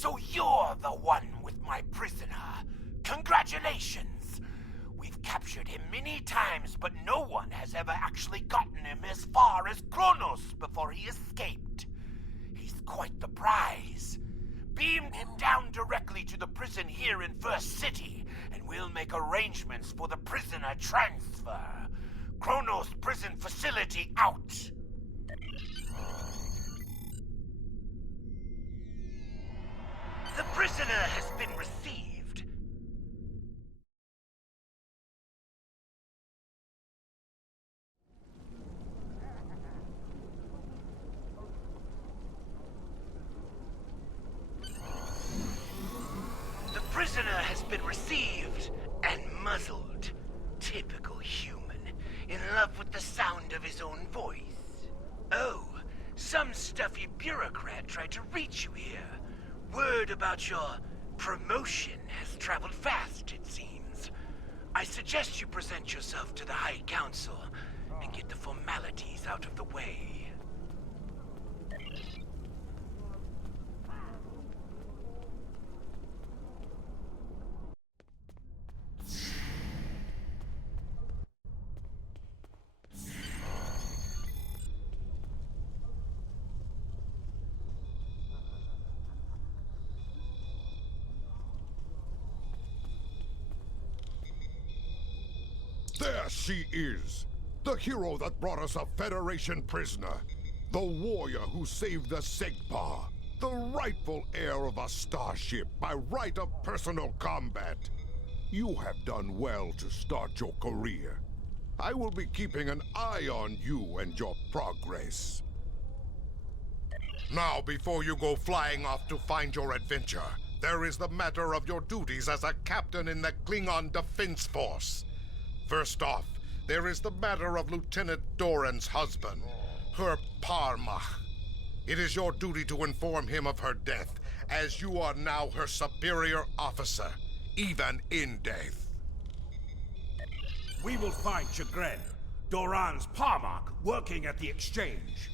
So you're the one with my prisoner. Congratulations! We've captured him many times, but no one has ever actually gotten him as far as Kronos before he escaped. He's quite the prize. Beam him down directly to the prison here in First City, and we'll make arrangements for the prisoner transfer. Kronos prison facility out. The prisoner has been received. The prisoner has been received and muzzled. Typical human, in love with the sound of his own voice. Oh, some stuffy bureaucrat tried to reach you here. Word about your promotion has traveled fast, it seems. I suggest you present yourself to the High Council and get the formalities out of the way. There she is! The hero that brought us a Federation prisoner. The warrior who saved the Segpa. The rightful heir of a starship by right of personal combat. You have done well to start your career. I will be keeping an eye on you and your progress. Now, before you go flying off to find your adventure, there is the matter of your duties as a captain in the Klingon Defense Force. First off, there is the matter of Lieutenant Doran's husband, her Parma. It is your duty to inform him of her death, as you are now her superior officer, even in death. We will find Chagrin, Doran's Parmak, working at the exchange.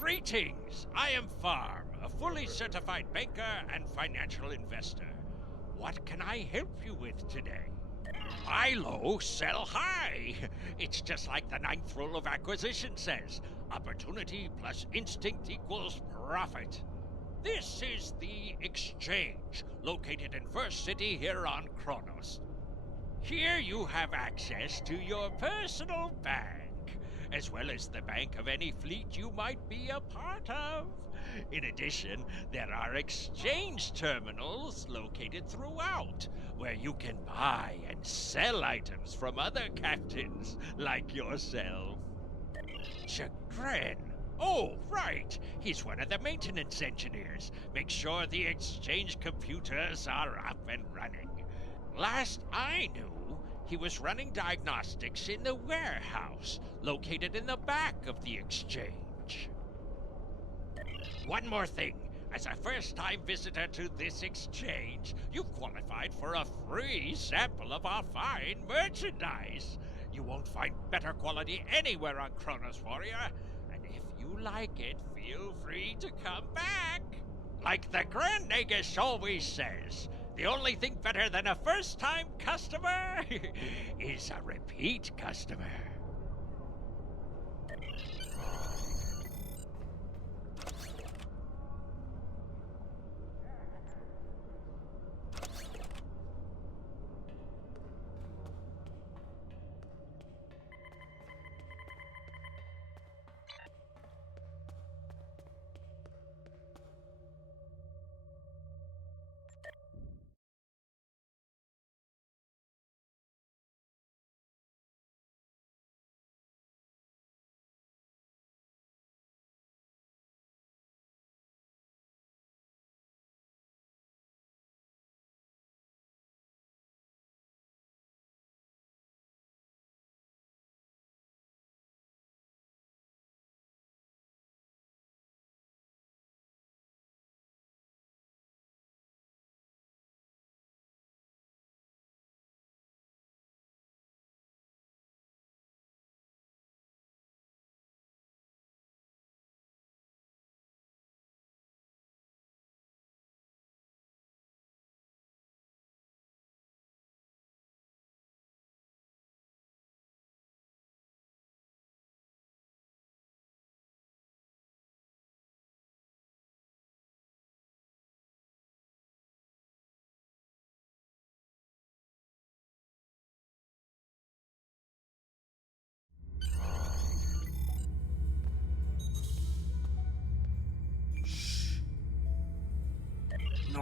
Greetings! I am Farm, a fully certified banker and financial investor. What can I help you with today? Buy low, sell high! It's just like the ninth rule of acquisition says. Opportunity plus instinct equals profit. This is the exchange, located in First City here on Kronos. Here you have access to your personal bank, as well as the bank of any fleet you might be a part of. In addition, there are exchange terminals located throughout, where you can buy and sell items from other captains like yourself. Chagrin. Oh, right. He's one of the maintenance engineers. Make sure the exchange computers are up and running. Last I knew, he was running diagnostics in the warehouse, located in the back of the exchange. One more thing. As a first-time visitor to this exchange, you've qualified for a free sample of our fine merchandise. You won't find better quality anywhere on Kronos, Warrior. And if you like it, feel free to come back. Like the Grand Nagus always says, the only thing better than a first-time customer is a repeat customer.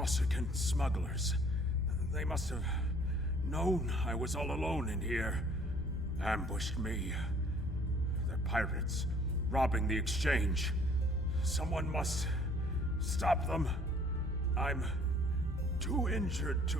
Corsican smugglers. They must have known I was all alone in here. Ambushed me. They're pirates, robbing the exchange. Someone must stop them. I'm too injured to...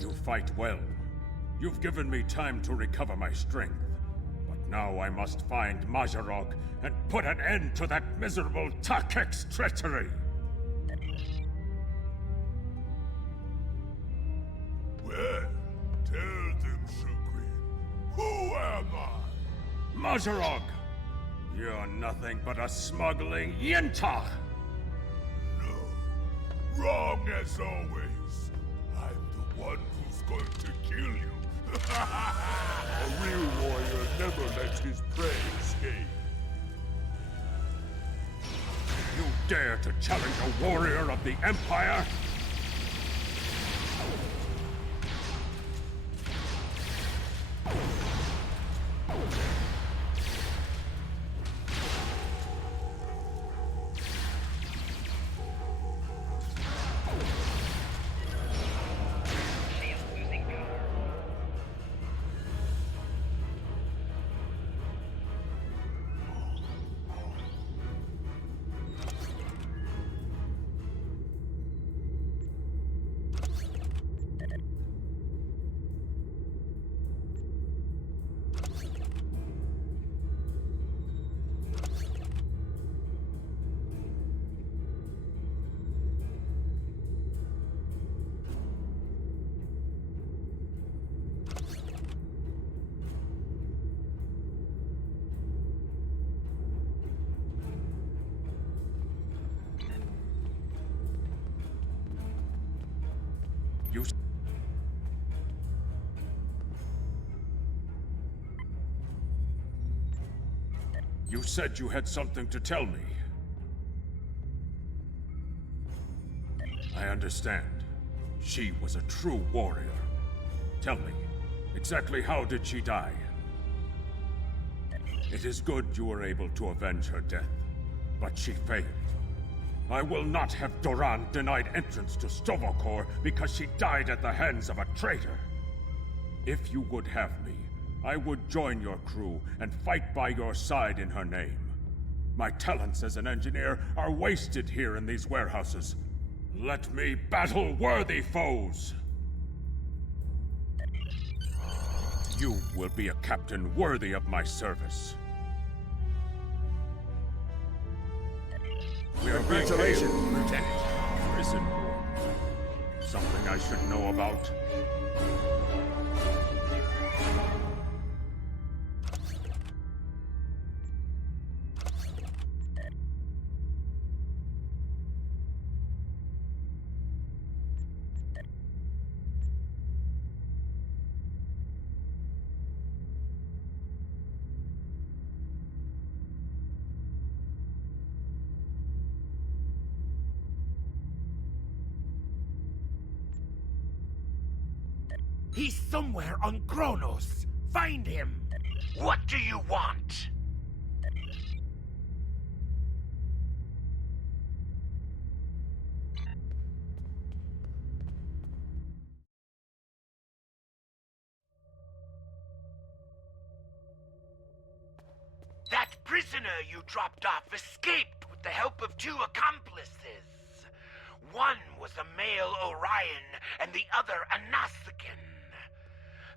You fight well. You've given me time to recover my strength. But now I must find Majorog and put an end to that miserable Takek's treachery! Well, tell them, Supreme. Who am I? Majorog! You're nothing but a smuggling Yintach! No. Wrong as always. I'm the one who's going to kill you. A real warrior never lets his prey escape. You dare to challenge a warrior of the Empire? You said you had something to tell me. I understand. She was a true warrior. Tell me, exactly how did she die? It is good you were able to avenge her death, but she failed. I will not have Doran denied entrance to Stovokor because she died at the hands of a traitor. If you would have me, I would join your crew and fight by your side in her name. My talents as an engineer are wasted here in these warehouses. Let me battle worthy foes! You will be a captain worthy of my service. We are being hailed, Lieutenant. Prison war. Something I should know about. He's somewhere on Kronos. Find him! What do you want? That prisoner you dropped off escaped with the help of 2 accomplices. One was a male Orion and the other a Nausicaan.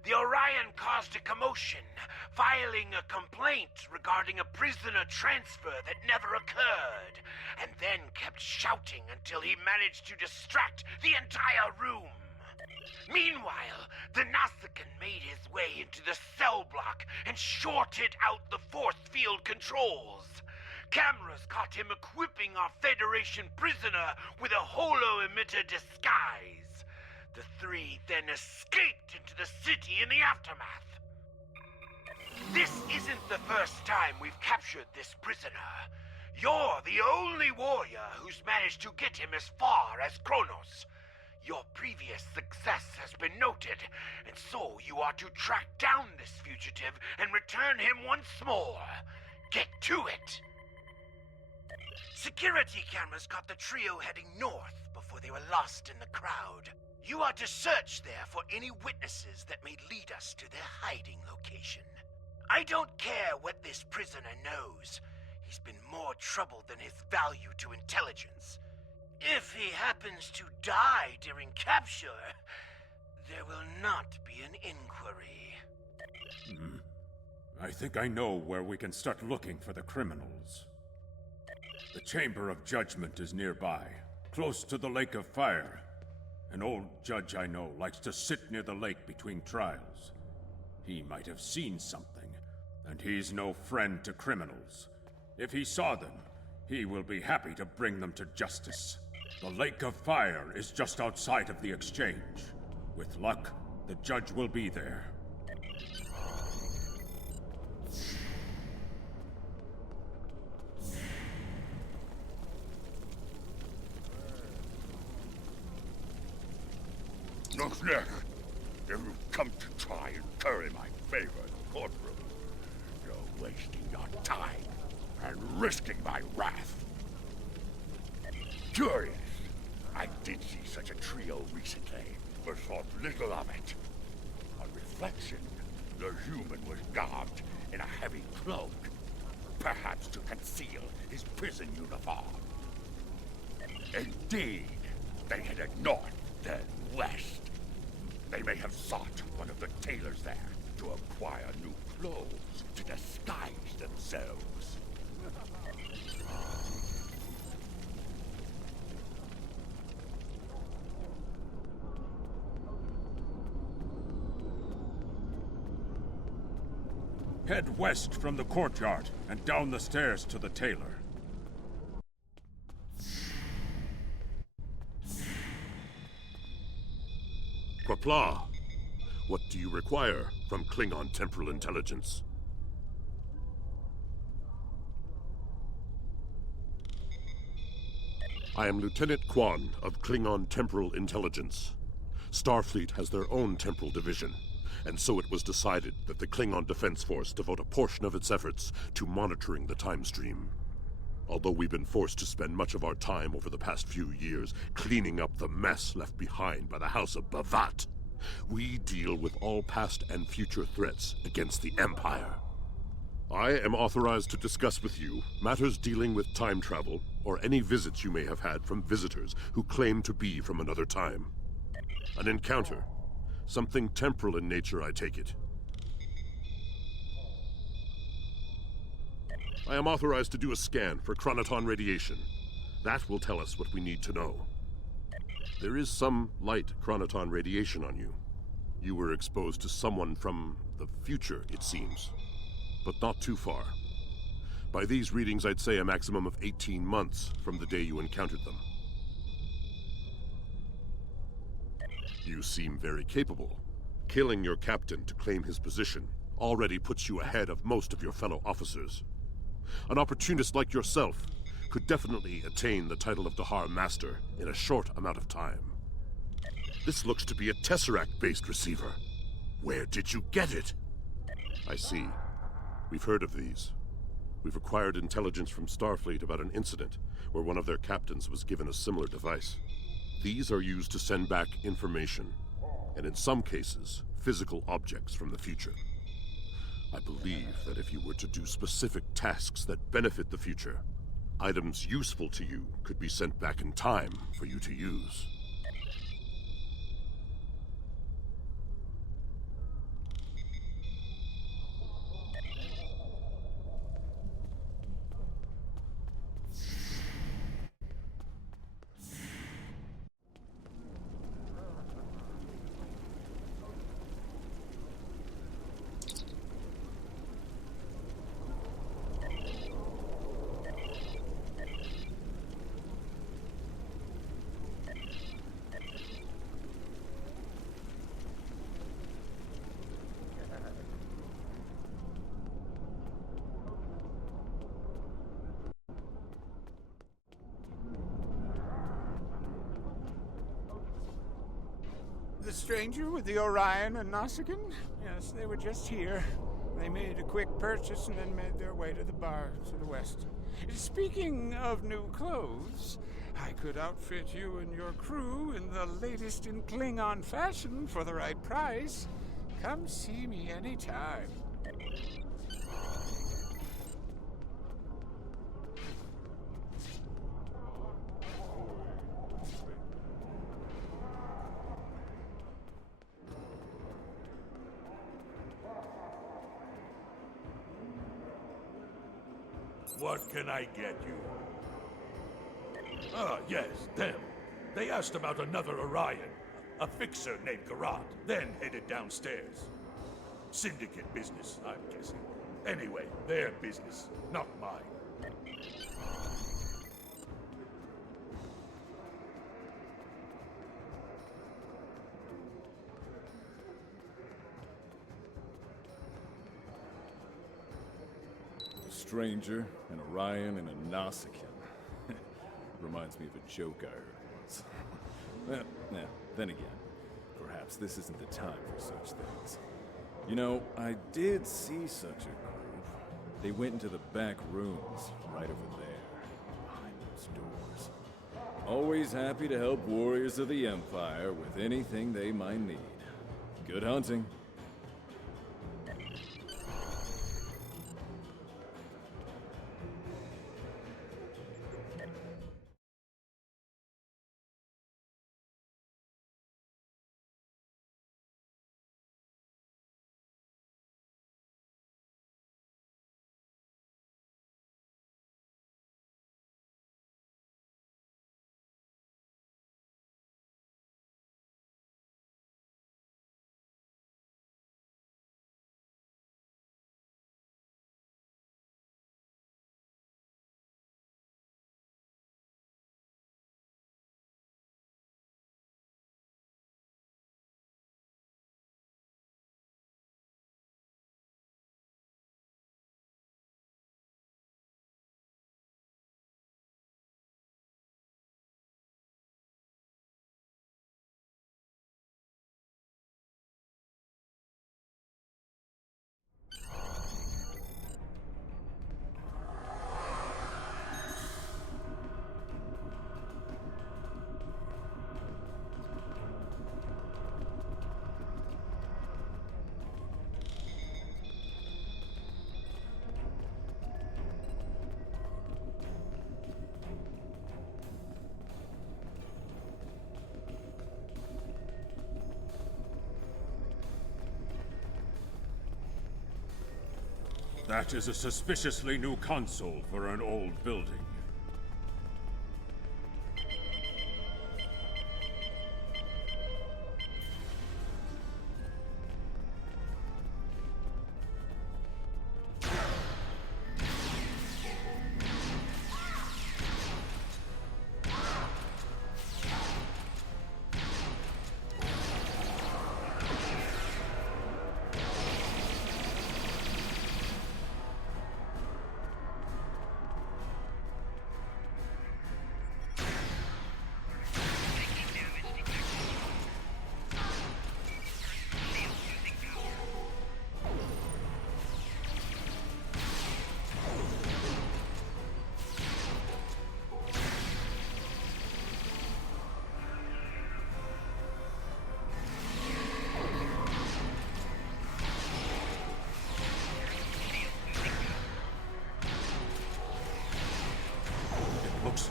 The Orion caused a commotion, filing a complaint regarding a prisoner transfer that never occurred, and then kept shouting until he managed to distract the entire room. Meanwhile, the Nausicaan made his way into the cell block and shorted out the force field controls. Cameras caught him equipping our Federation prisoner with a holo-emitter disguise. The 3 then escaped into the city in the aftermath. This isn't the first time we've captured this prisoner. You're the only warrior who's managed to get him as far as Kronos. Your previous success has been noted, and so you are to track down this fugitive and return him once more. Get to it! Security cameras caught the trio heading north before they were lost in the crowd. You are to search there for any witnesses that may lead us to their hiding location. I don't care what this prisoner knows. He's been more trouble than his value to intelligence. If he happens to die during capture, there will not be an inquiry. I think I know where we can start looking for the criminals. The Chamber of Judgment is nearby, close to the Lake of Fire. An old judge I know likes to sit near the lake between trials. He might have seen something, and he's no friend to criminals. If he saw them, he will be happy to bring them to justice. The Lake of Fire is just outside of the exchange. With luck, the judge will be there. Looks like you've come to try and curry my favor in the courtroom. You're wasting your time and risking my wrath. Curious. I did see such a trio recently, but thought little of it. On reflection, the human was garbed in a heavy cloak, perhaps to conceal his prison uniform. Indeed, they headed north, then west. They may have sought one of the tailors there to acquire new clothes to disguise themselves. Head west from the courtyard and down the stairs to the tailor. Qapla', what do you require from Klingon temporal intelligence? I am Lieutenant Quan of Klingon Temporal Intelligence. Starfleet has their own temporal division, and so it was decided that the Klingon Defense Force devote a portion of its efforts to monitoring the time stream. Although we've been forced to spend much of our time over the past few years cleaning up the mess left behind by the House of Bavat, we deal with all past and future threats against the Empire. I am authorized to discuss with you matters dealing with time travel or any visits you may have had from visitors who claim to be from another time. An encounter. Something temporal in nature, I take it. I am authorized to do a scan for chronoton radiation. That will tell us what we need to know. There is some light chronoton radiation on you. You were exposed to someone from the future, it seems. But not too far. By these readings, I'd say a maximum of 18 months from the day you encountered them. You seem very capable. Killing your captain to claim his position already puts you ahead of most of your fellow officers. An opportunist like yourself could definitely attain the title of Dahar Master in a short amount of time. This looks to be a Tesseract-based receiver. Where did you get it? I see. We've heard of these. We've acquired intelligence from Starfleet about an incident where one of their captains was given a similar device. These are used to send back information, and in some cases, physical objects from the future. I believe that if you were to do specific tasks that benefit the future, items useful to you could be sent back in time for you to use. The stranger with the Orion and Nausicaan? Yes, they were just here. They made a quick purchase and then made their way to the bar to the west. Speaking of new clothes, I could outfit you and your crew in the latest in Klingon fashion for the right price. Come see me anytime. What can I get you? Ah, yes, them. They asked about another Orion. A fixer named Garrod, then headed downstairs. Syndicate business, I'm guessing. Anyway, their business, not mine. Stranger, an Orion, and a Nausicaan. Reminds me of a joke I heard once. Well, then again, perhaps this isn't the time for such things. You know, I did see such a group. They went into the back rooms, right over there, behind those doors. Always happy to help warriors of the Empire with anything they might need. Good hunting. That is a suspiciously new console for an old building.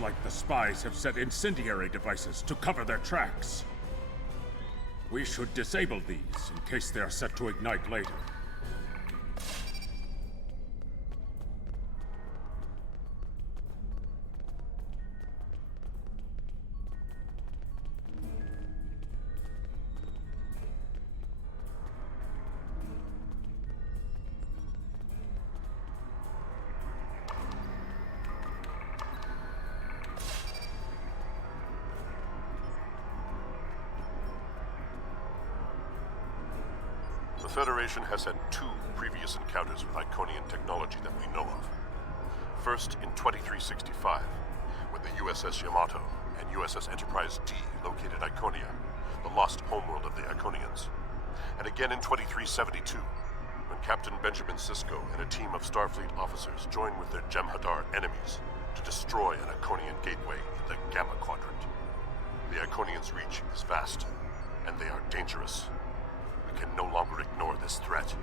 like the spies have set incendiary devices to cover their tracks. We should disable these in case they are set to ignite later. The Federation has had 2 previous encounters with Iconian technology that we know of. First, in 2365, when the USS Yamato and USS Enterprise D located Iconia, the lost homeworld of the Iconians. And again in 2372, when Captain Benjamin Sisko and a team of Starfleet officers joined with their Jem'Hadar enemies to destroy an Iconian gateway in the Gamma Quadrant. The Iconians' reach is vast, and they are dangerous. We can no longer ignore this threat.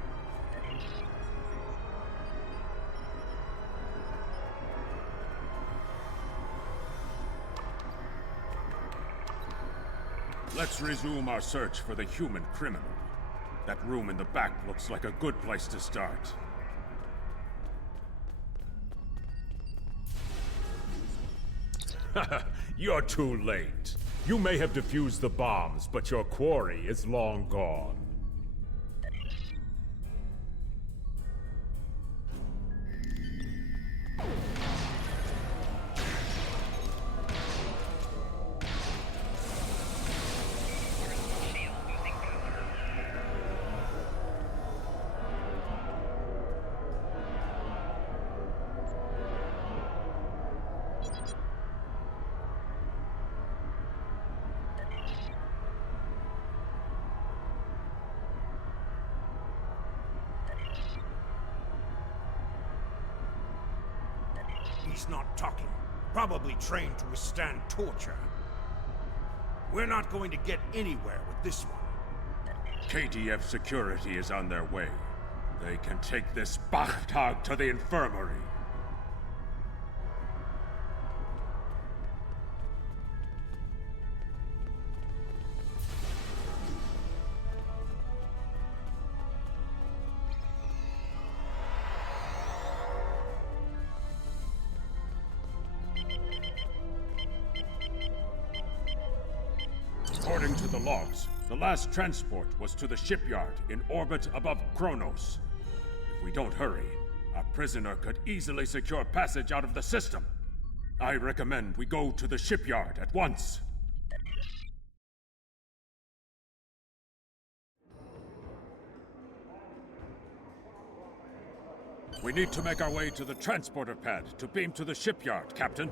Let's resume our search for the human criminal. That room in the back looks like a good place to start. You're too late. You may have defused the bombs, but your quarry is long gone. He's not talking. Probably trained to withstand torture. We're not going to get anywhere with this one. KDF security is on their way. They can take this Bachtag to the infirmary. According to the logs, the last transport was to the shipyard in orbit above Kronos. If we don't hurry, our prisoner could easily secure passage out of the system. I recommend we go to the shipyard at once. We need to make our way to the transporter pad to beam to the shipyard, Captain.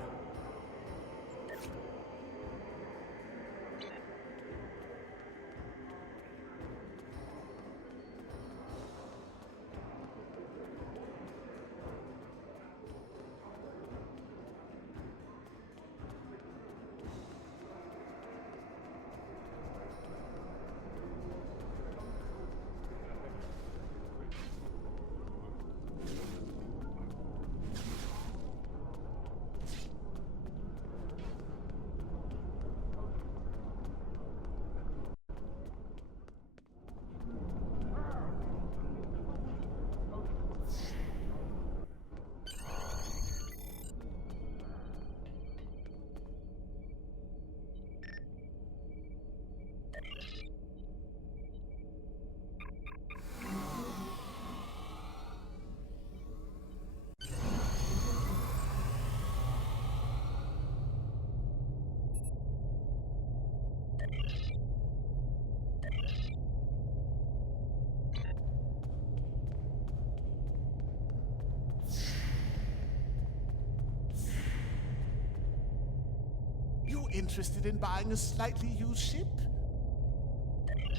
Interested in buying a slightly used ship?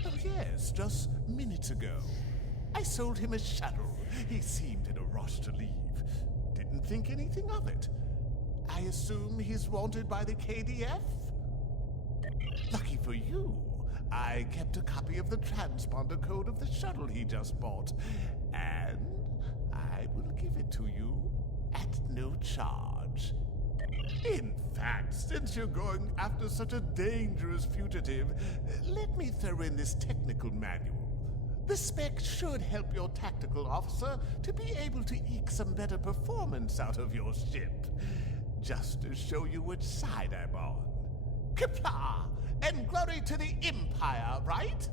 Oh yes, just minutes ago. I sold him a shuttle. He seemed in a rush to leave. Didn't think anything of it. I assume he's wanted by the KDF? Lucky for you, I kept a copy of the transponder code of the shuttle he just bought, and I will give it to you at no charge. In fact, since you're going after such a dangerous fugitive, let me throw in this technical manual. The spec should help your tactical officer to be able to eke some better performance out of your ship. Just to show you which side I'm on. Qapla'! And glory to the Empire, right?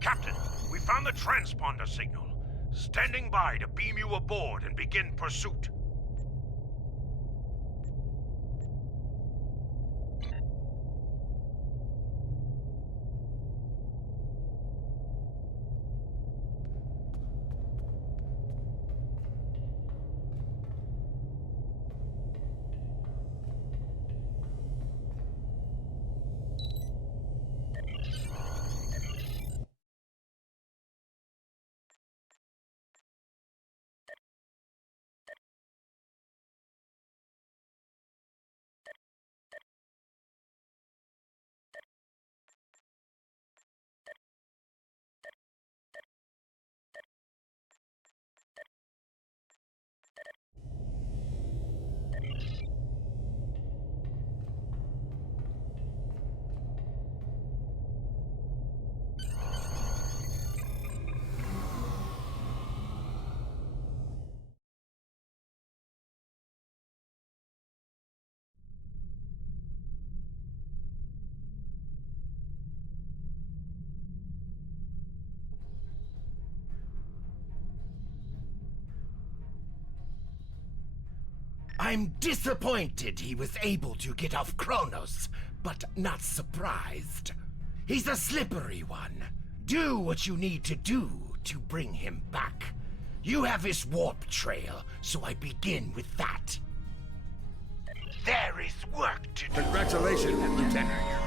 Captain, we found the transponder signal. Standing by to beam you aboard and begin pursuit. I'm disappointed he was able to get off Kronos, but not surprised. He's a slippery one. Do what you need to do to bring him back. You have his warp trail, so I begin with that. There is work to do. Congratulations, Lieutenant.